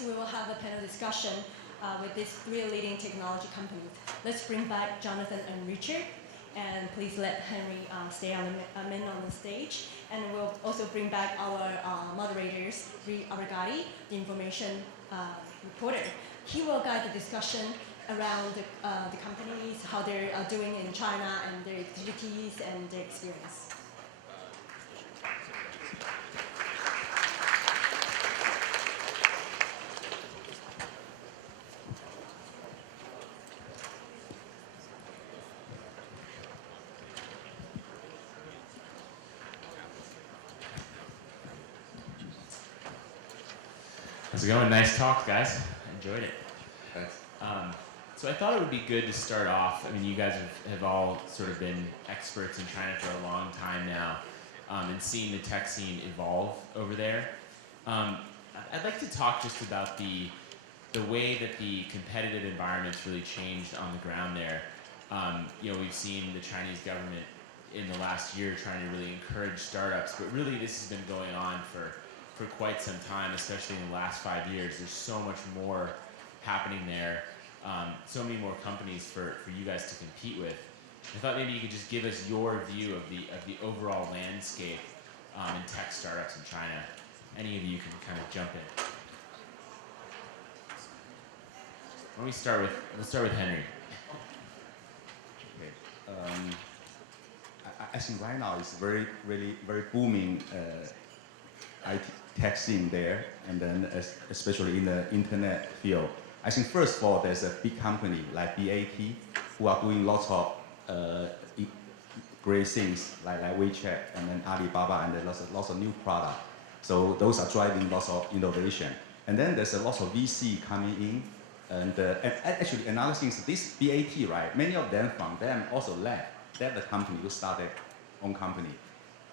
Next, we will have a panel discussion with these 3 leading technology companies. Let's bring back Jonathan and Richard, and please let Henry stay on the stage. And we'll also bring back our moderators, Albergotti, the information reporter. He will guide the discussion around the companies, how they're doing in China, and their activities and their experience. How's it going? Nice talk, guys. I enjoyed it. Thanks. So I thought it would be good to start off. I mean, you guys have all sort of been experts in China for a long time now, and seeing the tech scene evolve over there. I'd like to talk just about the way that the competitive environment's really changed on the ground there. We've seen the Chinese government in the last year trying to really encourage startups, but really this has been going on for quite some time, especially in the last 5 years. There's so much more happening there, so many more companies for you guys to compete with. I thought maybe you could just give us your view of the overall landscape in tech startups in China. Any of you can kind of jump in. We'll start with Henry. Okay. I think right now it's very booming IT tech scene there, and then especially in the internet field. I think first of all, there's a big company like BAT who are doing lots of great things like WeChat, and then Alibaba, and then lots of new products. So those are driving lots of innovation. And then there's a lot of VC coming in, and actually another thing is this BAT, right? Many of them from them also left the company to start their own company,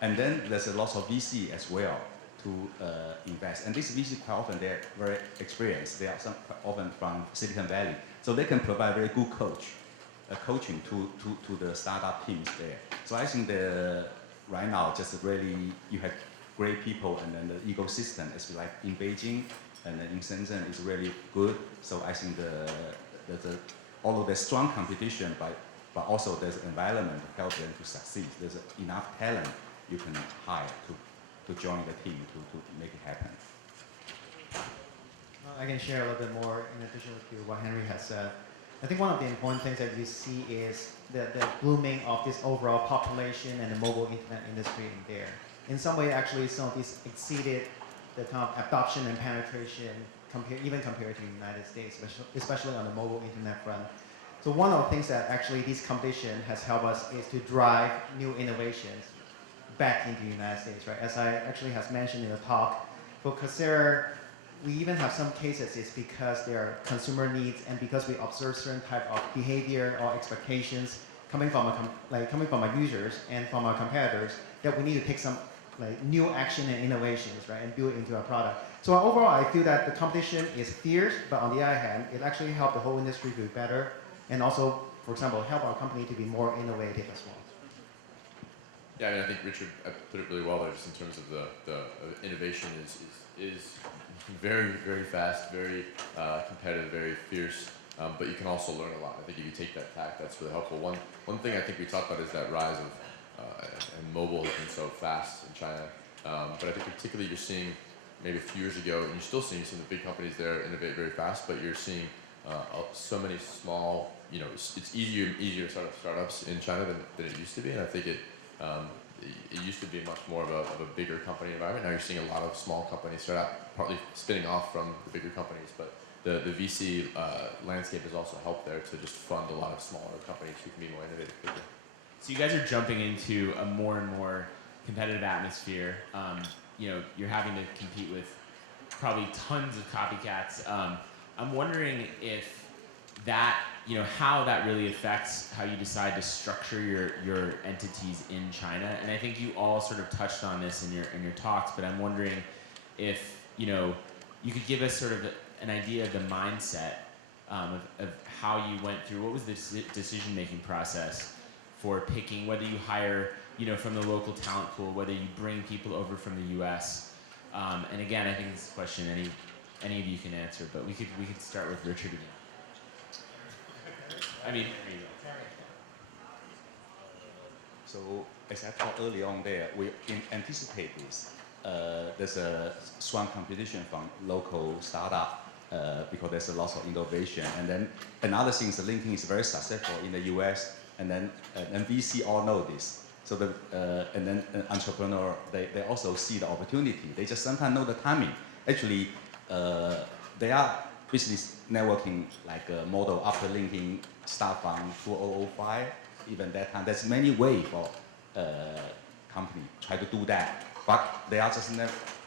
and then there's a lot of VC as well to invest. And this VC quite often they're very experienced. They are quite often from Silicon Valley, so they can provide very good coaching to the startup teams there. So I think right now just really you have great people, and then the ecosystem is like in Beijing and then in Shenzhen is really good. So I think although there's strong competition, but also there's an environment to help them to succeed. There's enough talent you can hire to join the team to make it happen. I can share a little bit more in addition to what Henry has said. I think one of the important things that you see is the blooming of this overall population and the mobile internet industry in there. In some way, actually, some of these exceeded the kind of adoption and penetration even compared to the United States, especially on the mobile internet front. So one of the things that actually this competition has helped us is to drive new innovations back into the United States, right? As I actually has mentioned in the talk, for Coursera, we even have some cases it's because there are consumer needs and because we observe certain type of behavior or expectations coming from our users and from our competitors that we need to take some new action and innovations, right, and build it into our product. So overall, I feel that the competition is fierce, but on the other hand, it actually helped the whole industry to be better, and also, for example, help our company to be more innovative as well. Yeah, I mean, I think Richard put it really well there, just in terms of the innovation is very, very fast, very competitive, very fierce, but you can also learn a lot. I think if you take that tack, that's really helpful. One thing I think we talked about is that rise of and mobile has been so fast in China, but I think particularly you're seeing maybe a few years ago, and you're still seeing some of the big companies there innovate very fast, but you're seeing so many small, it's easier to start up startups in China than it used to be, and I think it used to be much more of a bigger company environment. Now you're seeing a lot of small companies start out, partly spinning off from the bigger companies, but the VC landscape has also helped there to just fund a lot of smaller companies who can be more innovative quickly. So you guys are jumping into a more and more competitive atmosphere. You're having to compete with probably tons of copycats. I'm wondering if that, how that really affects how you decide to structure your entities in China. And I think you all sort of touched on this in your talks, but I'm wondering if, you could give us sort of an idea of the mindset of how you went through, what was the decision-making process for picking whether you hire, from the local talent pool, whether you bring people over from the US. And again, I think this question, any any of you can answer, but we could start with Richard again. I mean, So as I talked earlier on there, we anticipate this. There's a strong competition from local startup because there's a lot of innovation. And then another thing is LinkedIn is very successful in the US, and then VC all know this. So and then entrepreneur, they also see the opportunity. They just sometimes know the timing. Actually, they are business networking like a model after LinkedIn start from 2005, even that time. There's many ways for company try to do that, but they are just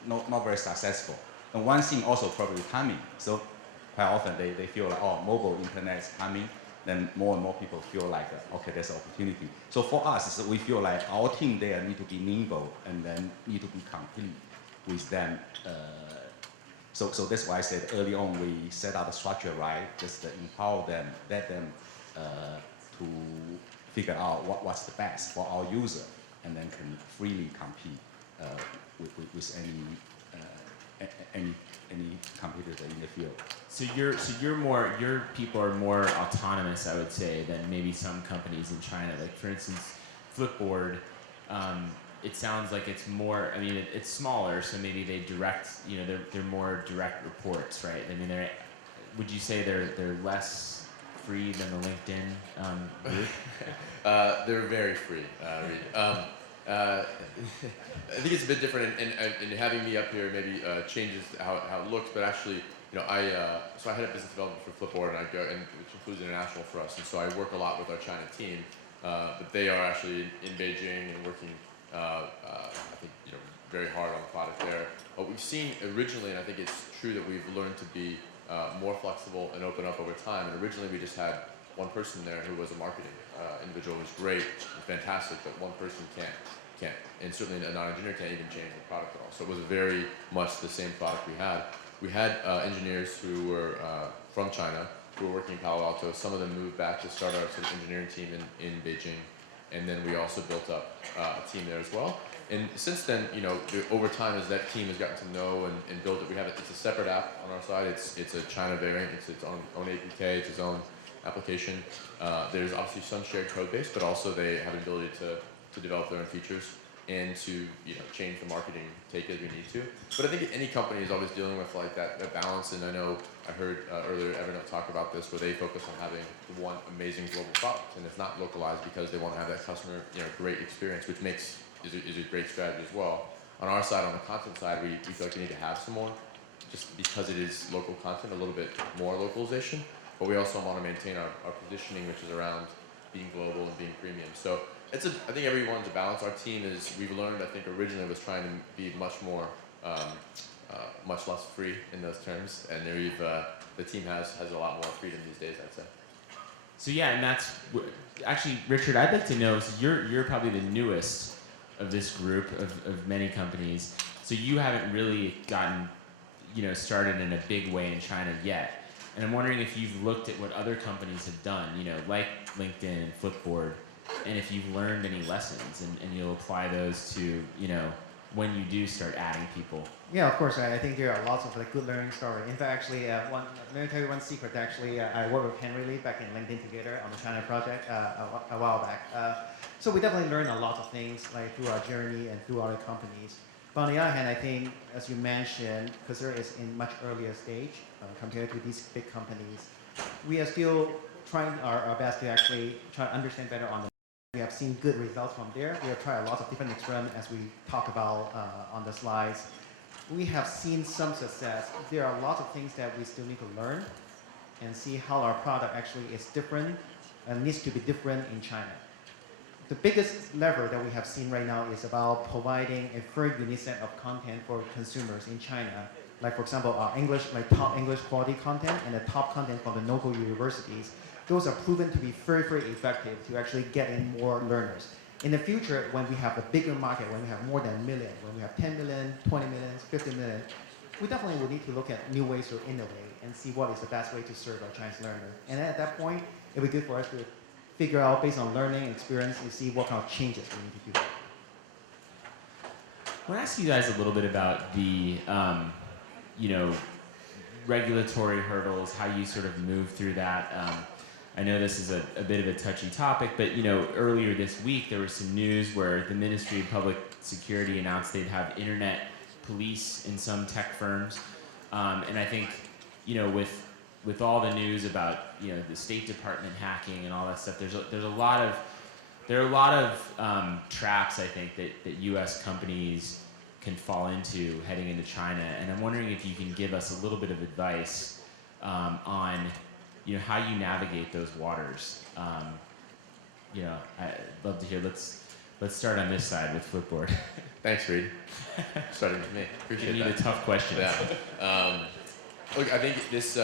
not very successful. And one thing also probably timing. So quite often they feel like, oh, mobile internet is coming, then more and more people feel like, okay, there's an opportunity. So for us, we feel like our team there need to be nimble and then need to be complete with them. So that's why I said early on we set out the structure right, just to empower them, let them to figure out what's the best for our user, and then can freely compete with any competitor in the field. so your people are more autonomous, I would say, than maybe some companies in China. Like for instance, Flipboard. It sounds like it's more. I mean, it's smaller, so maybe they direct. You know, they're more direct reports, right? I mean, would you say they're less free than the LinkedIn group? They're very free, Reed. I think it's a bit different, and having me up here maybe changes how it looks. But actually, you know, so I head up business development for Flipboard, and which includes international for us. And so I work a lot with our China team, but they are actually in Beijing and working. I think very hard on the product there. What we've seen originally, and I think it's true that we've learned to be more flexible and open up over time. And originally we just had one person there who was a marketing individual, who was great and fantastic, but one person can't, and certainly a non-engineer can't even change the product at all. So it was very much the same product we had. We had engineers who were from China who were working in Palo Alto. Some of them moved back to start our sort of engineering team in Beijing. And then we also built up a team there as well. And since then, over time, as that team has gotten to know and build it, it's a separate app on our side. It's a China variant. It's its own APK. It's its own application. There's obviously some shared code base, but also they have the ability to develop their own features and to change the marketing take as we need to. But I think any company is always dealing with like that balance. And I know I heard earlier Evernote talk about this, where they focus on having one amazing global product, and it's not localized because they want to have that customer great experience, which is a great strategy as well. On our side, on the content side, we feel like we need to have some more, just because it is local content, a little bit more localization. But we also want to maintain our positioning, which is around being global and being premium. So I think everyone's a balance. Our team we've learned, I think originally was trying to be much more, much less free in those terms. And the team has a lot more freedom these days, I'd say. So yeah, and that's actually, Richard, I'd like to know, so you're probably the newest of this group of many companies. So you haven't really gotten, started in a big way in China yet. And I'm wondering if you've looked at what other companies have done, like LinkedIn and Flipboard, and if you've learned any lessons and you'll apply those to, when you do start adding people. Yeah, of course. I think there are lots of good learning stories. In fact, actually, let me tell you one secret. Actually, I worked with Henry Lee back in LinkedIn together on the China project a while back. So we definitely learned a lot of things like through our journey and through other companies. But on the other hand, I think, as you mentioned, Coursera is in much earlier stage compared to these big companies. We are still trying our best to actually try to understand better on the. We have seen good results from there. We have tried a lot of different experiments as we talk about on the slides. We have seen some success. There are lots of things that we still need to learn and see how our product actually is different and needs to be different in China. The biggest lever that we have seen right now is about providing a very unique set of content for consumers in China. Like for example, our English, like top English quality content and the top content from the local universities. Those are proven to be very, very effective to actually get in more learners. In the future, when we have a bigger market, when we have more than a million, when we have 10 million, 20 million, 50 million, we definitely will need to look at new ways to innovate and see what is the best way to serve our Chinese learner. And at that point, it would be good for us to figure out, based on learning experience, and see what kind of changes we need to do. I want to ask you guys a little bit about the, regulatory hurdles, how you sort of move through that. I know this is a bit of a touchy topic, but earlier this week there was some news where the Ministry of Public Security announced they'd have internet police in some tech firms, and I think with all the news about the State Department hacking and all that stuff, there are a lot of traps I think that U.S. companies can fall into heading into China, and I'm wondering if you can give us a little bit of advice on how you navigate those waters. I'd love to hear. Let's start on this side with Flipboard. Thanks, Reed. Starting with me. Appreciate that. You need a tough question. Yeah. Look, I think this.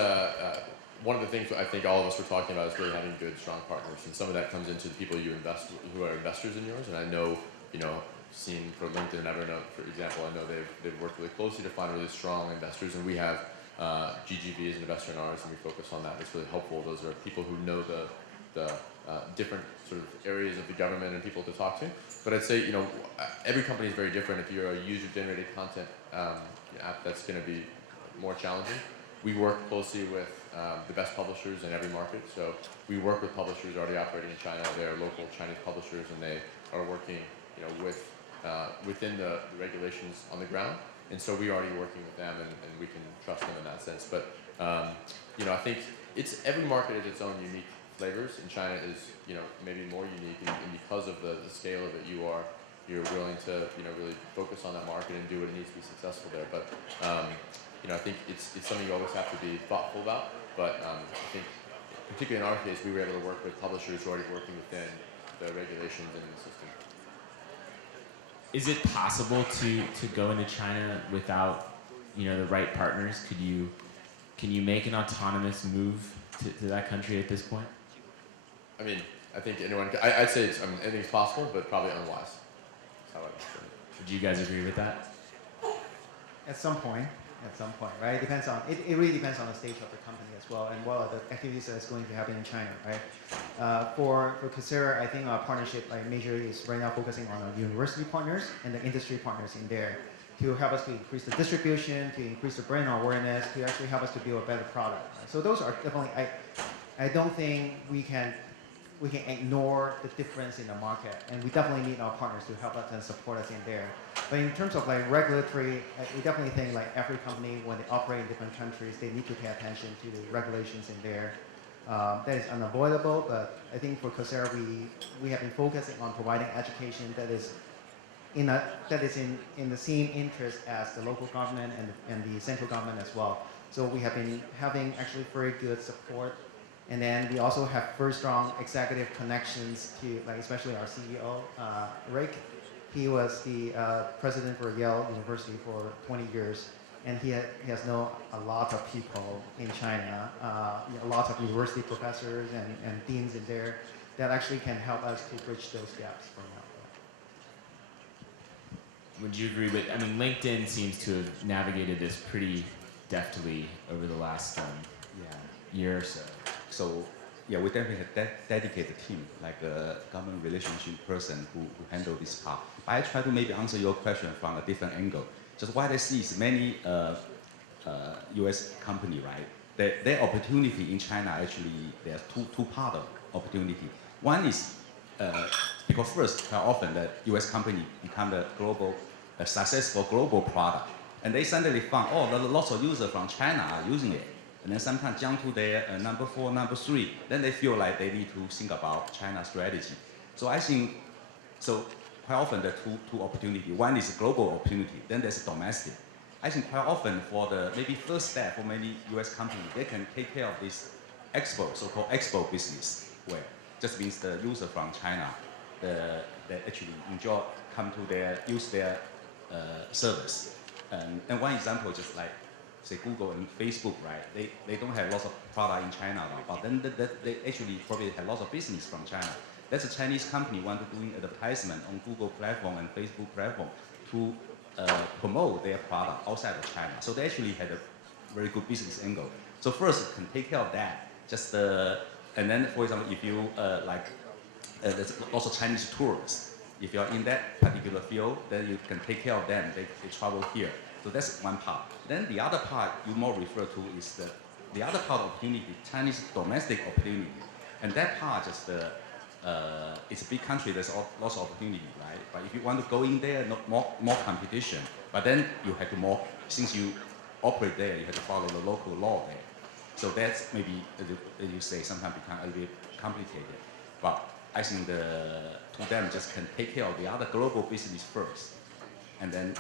One of the things I think all of us were talking about is really having good, strong partners, and some of that comes into the people you invest who are investors in yours. And I know, seen for LinkedIn and Evernote, for example, I know they've worked really closely to find really strong investors, and we have GGV as an investor in ours, and we focus on that. It's really helpful. Those are people who know the different sort of areas of the government and people to talk to. But I'd say, every company is very different. If you're a user-generated content app, that's going to be more challenging. We work closely with the best publishers in every market. So we work with publishers already operating in China. They are local Chinese publishers, and they are working, within the regulations on the ground. And so we're already working with them, and we can trust them in that sense. But I think every market has its own unique flavors, and China is maybe more unique, and because of the scale of it, you're willing to really focus on that market and do what it needs to be successful there. But I think it's something you always have to be thoughtful about. But I think particularly in our case, we were able to work with publishers who are already working within the regulations and the system. Is it possible to go into China without the right partners? Can you make an autonomous move to that country at this point? I mean, I think I'd say anything's possible, but probably unwise. That's how I would say it. Do you guys agree with that? At some point, right? It really depends on the stage of the company as well, and what are the activities that's going to happen in China, right? For Coursera, I think our partnership majorly is right now focusing on our university partners and the industry partners in there to help us to increase the distribution, to increase the brand awareness, to actually help us to build a better product. Right? So those are definitely, I don't think we can ignore the difference in the market, and we definitely need our partners to help us and support us in there. But in terms of regulatory, we definitely think every company, when they operate in different countries, they need to pay attention to the regulations in there. That is unavoidable, but I think for Coursera, we have been focusing on providing education that is in the same interest as the local government and the central government as well. So we have been having actually very good support. And then we also have very strong executive connections to, especially our CEO, Rick. He was the president for Yale University for 20 years, and he has known a lot of people in China, a lot of university professors and deans in there that actually can help us to bridge those gaps for now. Would you agree with? LinkedIn seems to have navigated this pretty deftly over the last year or so. So, yeah, we definitely have dedicated team, like a government relationship person who handle this part. I try to maybe answer your question from a different angle. Just what I see is many U.S. company, right? Their opportunity in China actually there's two part of opportunity. One is because first, how often the U.S. company become a successful global product, and they suddenly found lots of users from China are using it. And then sometimes jump to their number 4, number 3. Then they feel like they need to think about China strategy. So I think, quite often there are two opportunities. One is global opportunity, then there's domestic. I think quite often for the maybe first step for many US companies, they can take care of this export, so-called export business, where just means the user from China, they actually use their service. And one example just like, say Google and Facebook, right? They don't have lots of product in China, but then they actually probably have lots of business from China. That's a Chinese company want to doing advertisement on Google platform and Facebook platform to promote their product outside of China. So they actually had a very good business angle. So first, can take care of that. And then, for example, if you there's lots of Chinese tourists. If you're in that particular field, then you can take care of them. They travel here. So that's one part. Then the other part you more refer to is the other part of opportunity, Chinese domestic opportunity. And that part just it's a big country, there's lots of opportunity, right? But if you want to go in there, more competition. But then you have to since you operate there, you have to follow the local law there. So that's maybe, as you say, sometimes become a bit complicated. But I think to them just can take care of the other global business first. And then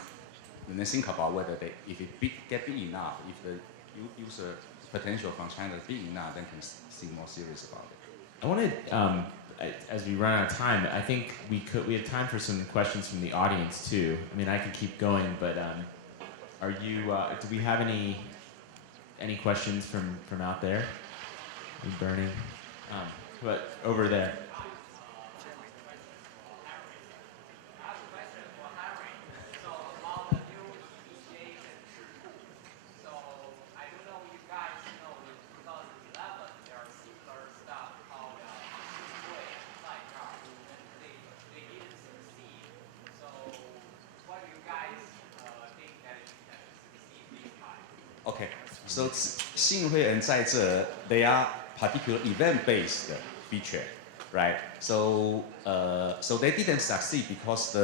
think about whether if it get big enough, if the user potential from China is big enough, then can think more serious about it. I wanted, as we run out of time, I think we have time for some questions from the audience too. I mean, I could keep going, but do we have any questions from out there? Are you burning? But over there. Okay, so 信会员在这 they are particular event-based feature, right? So they didn't succeed because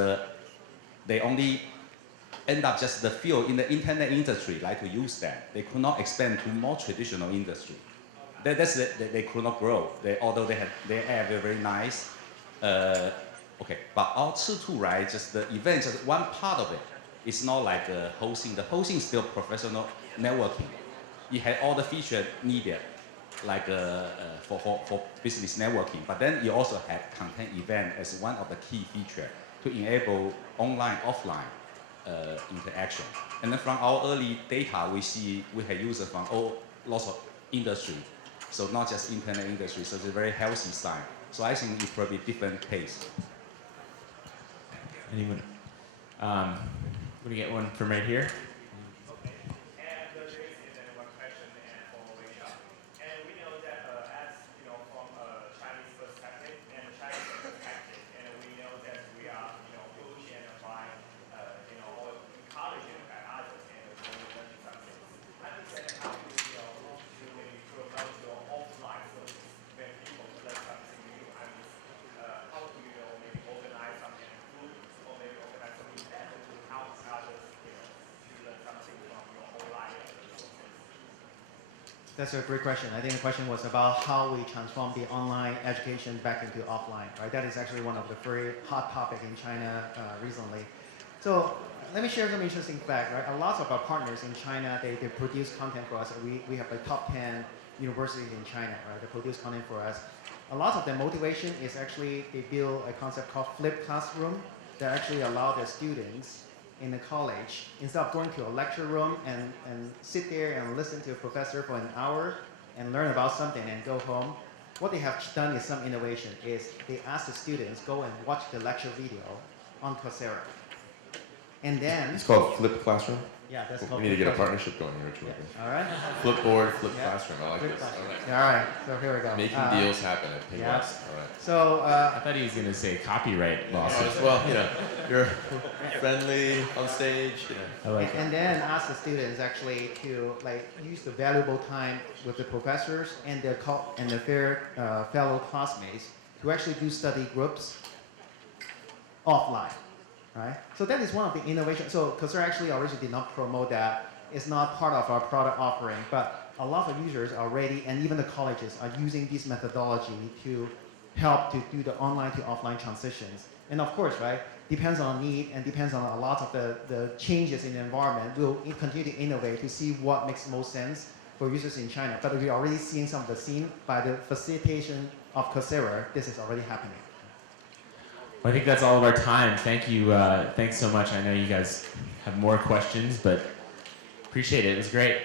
they only end up just the field in the internet industry like to use that. They could not expand to more traditional industry. They could not grow. Although they have a very nice. Okay, but our 2 right? Just the event, just one part of it. It's not like hosting. The hosting is still professional networking. It had all the features needed, like for business networking. But then you also had content event as one of the key features to enable online, offline interaction. And then from our early data, we had users from lots of industry. So not just internet industry. So it's a very healthy sign. So I think it's probably different case. Anyone? We're gonna get one from right here. That's a great question. I think the question was about how we transform the online education back into offline, right? That is actually one of the very hot topic in China recently. So let me share some interesting fact, right? A lot of our partners in China, they produce content for us. We have like top 10 universities in China, right? They produce content for us. A lot of their motivation is actually they build a concept called flipped classroom that actually allow their students in the college, instead of going to a lecture room and sit there and listen to a professor for an hour and learn about something and go home, what they have done is some innovation, is they ask the students go and watch the lecture video on Coursera. And then... It's called Flipped Classroom? Yeah, that's called We need to get a Classroom. partnership going here, Richard. Yeah. All right. Flipboard, Flipped Classroom. I like this. All right, so here we go. Making deals happen at PingWest. Yeah. All right. So, I thought he was gonna say copyright lawsuits. Well, you're friendly on stage. I like it. and then ask the students actually to use the valuable time with the professors and their fellow classmates to actually do study groups offline, right? So that is one of the innovations. So Coursera actually originally did not promote that. It's not part of our product offering, but a lot of users already, and even the colleges, are using this methodology to help to do the online to offline transitions. And of course, right, depends on need and depends on a lot of the changes in the environment. We'll continue to innovate to see what makes most sense for users in China. But we're already seeing some of the scene by the facilitation of Coursera. This is already happening. Well, I think that's all of our time. Thank you. Thanks so much. I know you guys have more questions, but appreciate it. It was great.